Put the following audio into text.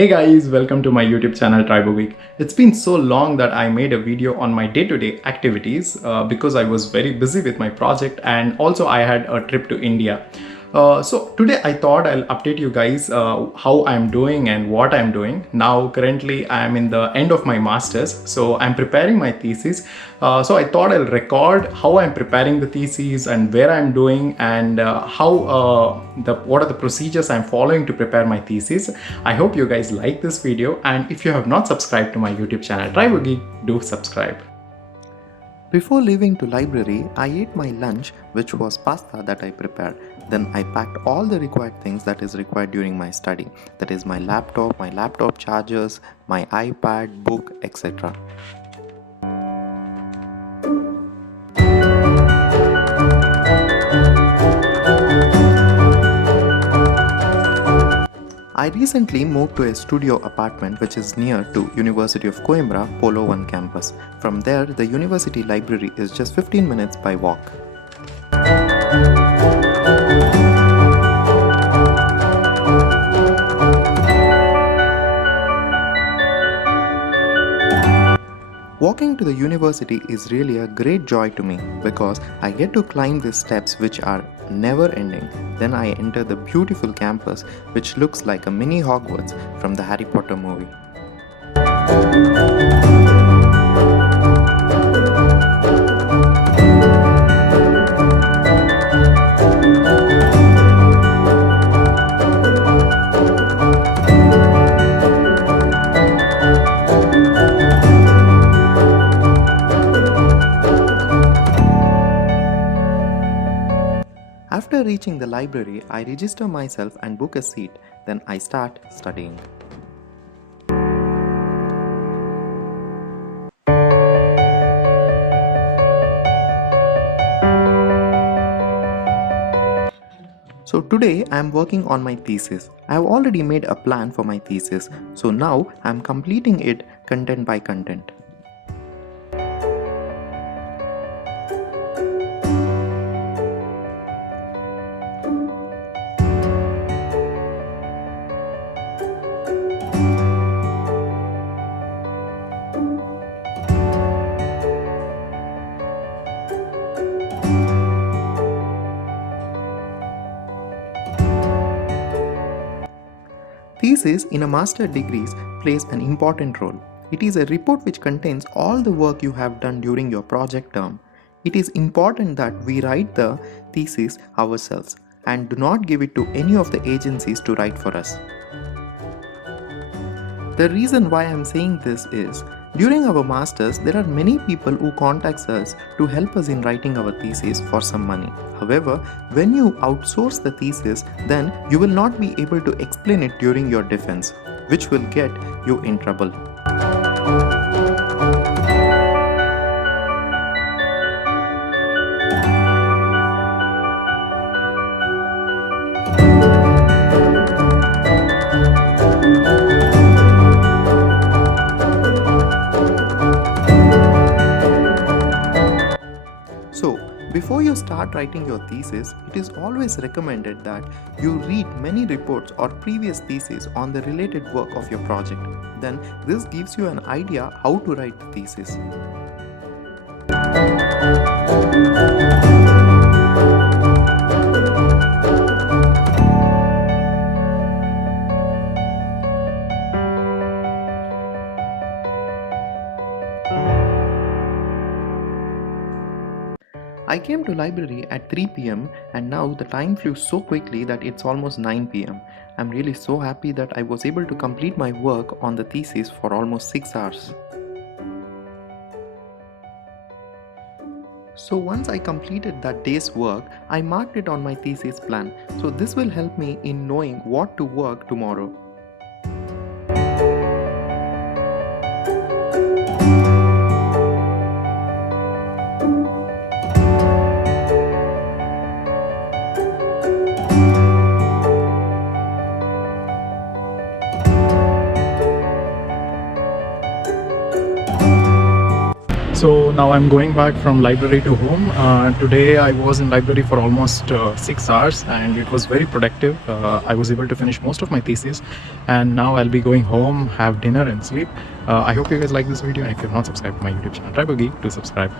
Hey guys, welcome to my YouTube channel Tribo Week. It's been so long that I made a video on my day-to-day activities because I was very busy with my project and also I had a trip to India. So today I thought I'll update you guys how I'm doing and what I'm doing. Now currently I'm in the end of my masters, so I'm preparing my thesis. So I thought I'll record how I'm preparing the thesis and where I'm doing and what are the procedures I'm following to prepare my thesis. I hope you guys like this video, and if you have not subscribed to my YouTube channel Tribo Geek, do subscribe. Before leaving to library, I ate my lunch, which was pasta that I prepared. Then I packed all the required things that is required during my study. That is my laptop chargers, my iPad, book, etc. I recently moved to a studio apartment which is near to University of Coimbra Polo 1 campus. From there, the university library is just 15 minutes by walk. Walking to the university is really a great joy to me because I get to climb the steps which are never ending. Then I enter the beautiful campus which looks like a mini Hogwarts from the Harry Potter movie. After reaching the library, I register myself and book a seat. Then I start studying. So today I am working on my thesis. I have already made a plan for my thesis. So now I am completing it content by content. Thesis in a master's degree plays an important role. It is a report which contains all the work you have done during your project term. It is important that we write the thesis ourselves and do not give it to any of the agencies to write for us. The reason why I am saying this is, during our masters, there are many people who contacts us to help us in writing our thesis for some money. However, when you outsource the thesis, then you will not be able to explain it during your defense, which will get you in trouble. Before you start writing your thesis, it is always recommended that you read many reports or previous theses on the related work of your project. Then this gives you an idea how to write the thesis. I came to library at 3 p.m. and now the time flew so quickly that it's almost 9 p.m. I'm really so happy that I was able to complete my work on the thesis for almost 6 hours. So once I completed that day's work, I marked it on my thesis plan. So this will help me in knowing what to work tomorrow. So Now I'm going back from library to home. Today I was in library for almost 6 hours and it was very productive. I was able to finish most of my thesis, and now I'll be going home, have dinner and sleep. I hope you guys like this video, and if you're not subscribed to my YouTube channel Tribogeek, do subscribe.